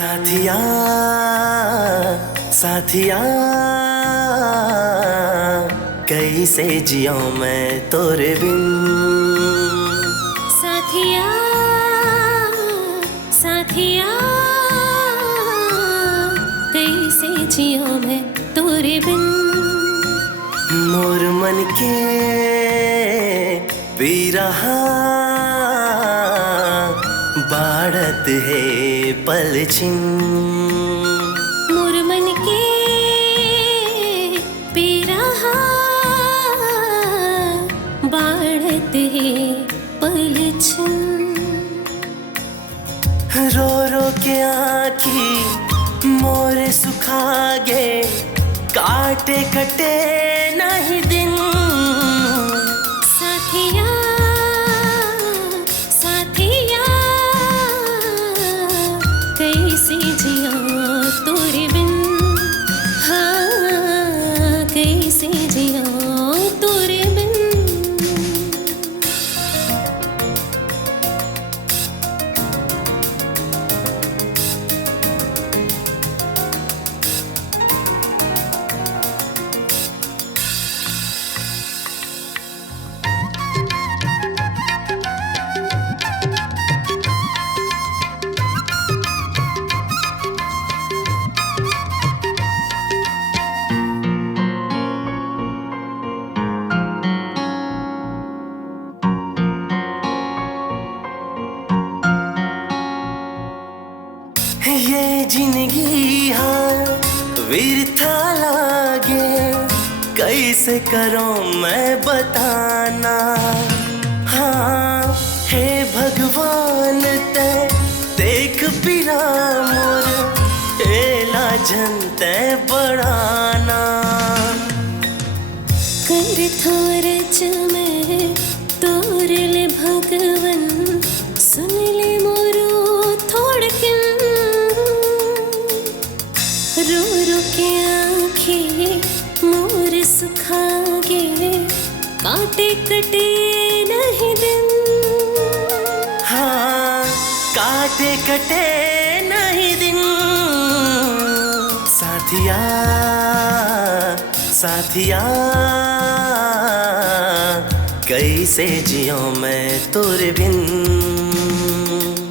साथिया साथिया कैसे जियो मैं तोरे बिन। साथिया साथिया कैसे जियो मैं तोरे बिन। मोर मन के बिरहा बाढ़त है पलछिन। मोर मन के बिरहा बाढ़त है पलछिन। रो रो के आँखी मोरे सुखा गे, काटे कटे नहीं दिन। साथिया साथिया कैसे जिया तोरे बिन। हाँ कैसे जिया तोरे बिन। ये जिंदगी हाँ विरथा लागे, कैसे करूं मैं बताना। हाँ हे भगवान ते देख पिरा मोर एला जनते बढ़ाना। कर थोरच में तोरले भगवन, सुन ले मोरो थोड़किन। रो रो के आँखें मोर सुखा गे, काटे कटे नहीं दिन। हाँ काटे कटे नहीं दिन। साथिया साथिया कैसे जियो मैं तोरे बिन।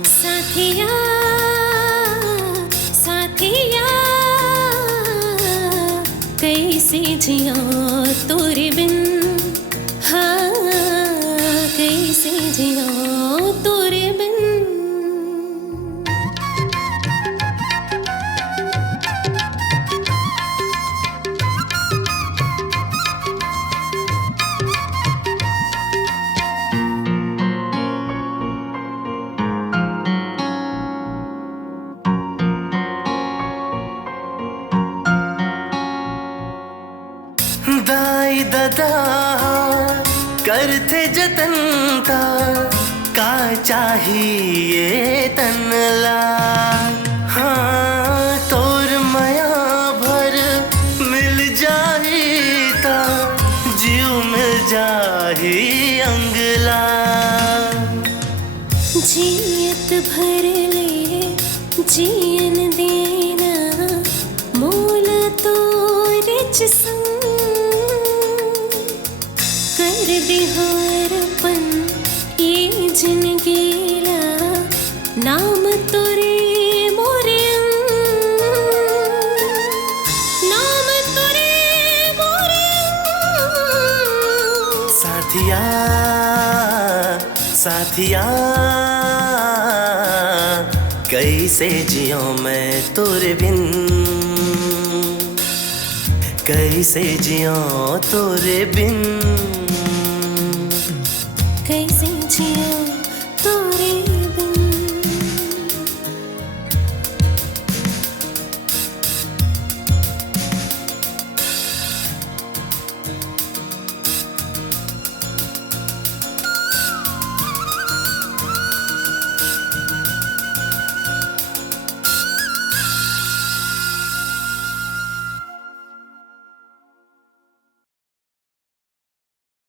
साथिया साथिया कैसे जिया तोरे बिन। हाँ कैसे जिया तोरे बिन। दाई ददा करते जतन ता, का चाहिए तनला। हाँ तोर मया भर मिल जाही ता, जीव मिल जाही अंगला। जियत भर ले जियन देना, मोल तो रिच संग। कर दे हारपन ये जिंदगीला, नाम तोरे मोरे अंग। नाम तोरे मोरे अंग। साथिया साथिया कैसे जियो मैं तोरे बिन। कैसे जियो तोरे बिन। कैसे जिया